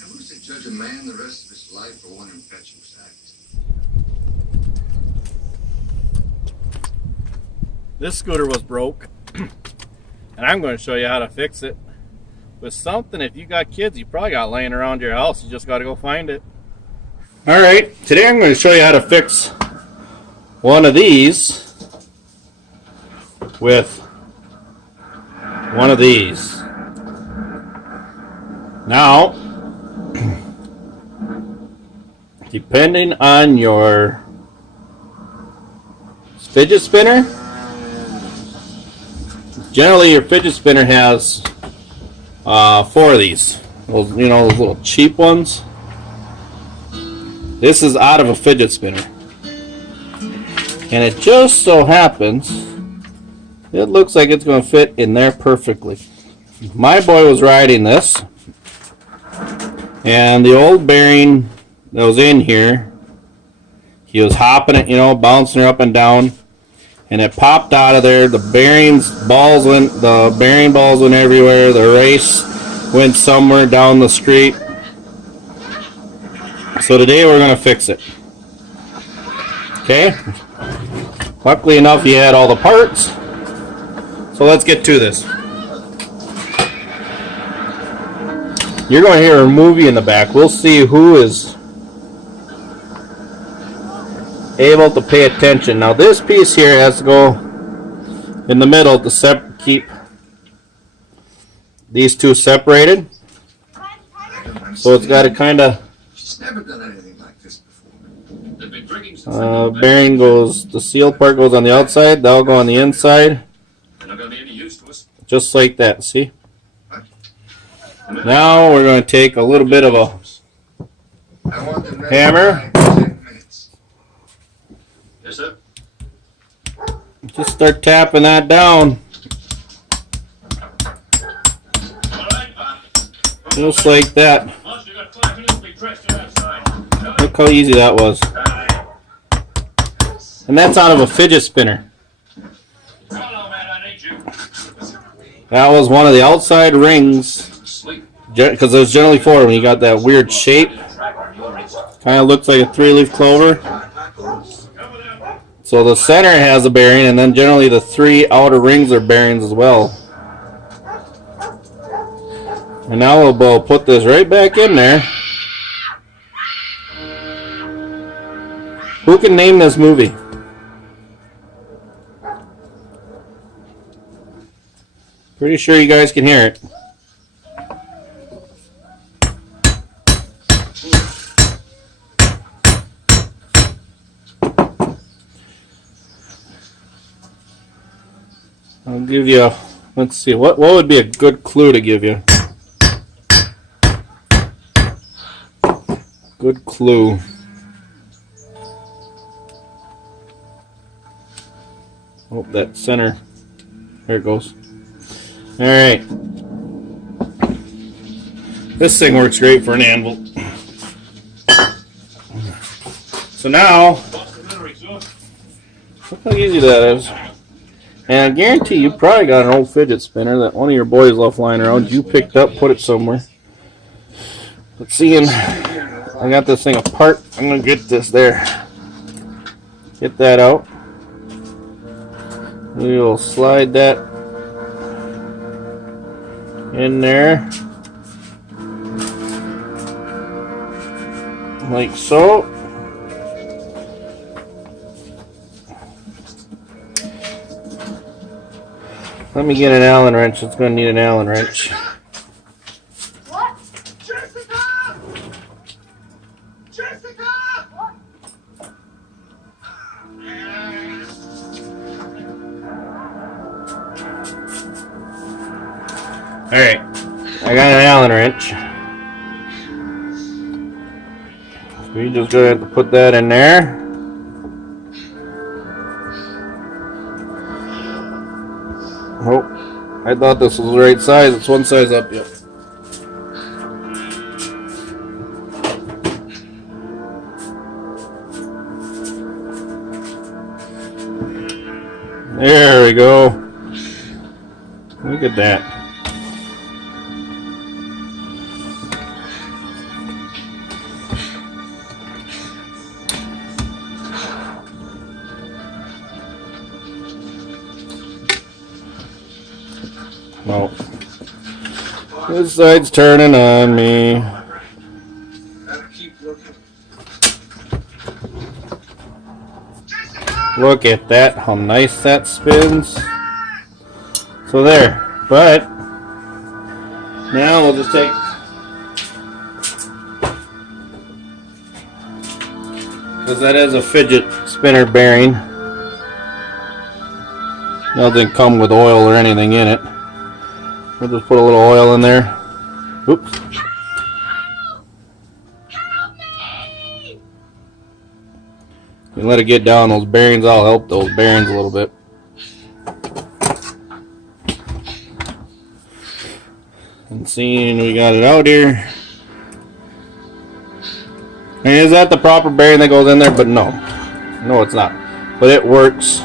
And who's to judge a man the rest of his life for one impetuous act? This scooter was broke, and I'm going to show you how to fix it with something. If you got kids, you probably got laying around your house. You just got to go find it. All right, today I'm going to show you how to fix one of these with one of these. Now, depending on your fidget spinner, generally your fidget spinner has 4 of these. Those, you know, those little cheap ones. This is out of a fidget spinner. And it just so happens, it looks like it's going to fit in there perfectly. My boy was riding this, and the old bearing that was in here, he was hopping it, you know, bouncing her up and down, and it popped out of there. The bearing balls went everywhere. The race went somewhere down the street. So today we're going to fix it. Okay? Luckily enough, he had all the parts. So let's get to this. You're going to hear a movie in the back. We'll see who is able to pay attention. Now this piece here has to go in the middle to keep these two separated. So it's got to kind of Never done anything like this before. bearing goes, the seal part goes on the outside, that'll go on the inside. Just like that, see? Now we're going to take a little bit of a hammer. Yes, sir. Just start tapping that down. Just like that. Look how easy that was. And that's out of a fidget spinner. That was one of the outside rings, because there's generally 4 when you got that weird shape. Kind of looks like a 3-leaf clover. So the center has a bearing, and then generally the 3 outer rings are bearings as well. And now we'll put this right back in there. Who can name this movie? Pretty sure you guys can hear it. I'll give you, let's see, what would be a good clue to give you? Good clue. Oh, that center. There it goes. Alright. This thing works great for an anvil. So now, look how easy that is. And I guarantee you probably got an old fidget spinner that one of your boys left lying around. You picked up, put it somewhere. But seeing I got this thing apart, I'm going to get this there. Get that out. We will slide that in there. Like so. Let me get an Allen wrench. It's going to need an Allen wrench. What? Jessica! Jessica! What? Alright, I got an Allen wrench. So you just going to have to put that in there. Oh, I thought this was the right size. It's one size up, yep. There we go. Look at that. No. This side's turning on me. Look at that, how nice that spins. So there, but now we'll just take, because that is a fidget spinner bearing. Doesn't come with oil or anything in it. We'll just put a little oil in there. Oops. Help me! You let it get down those bearings. I'll help those bearings a little bit. And seeing we got it out here. And is that the proper bearing that goes in there? But no. No, it's not. But it works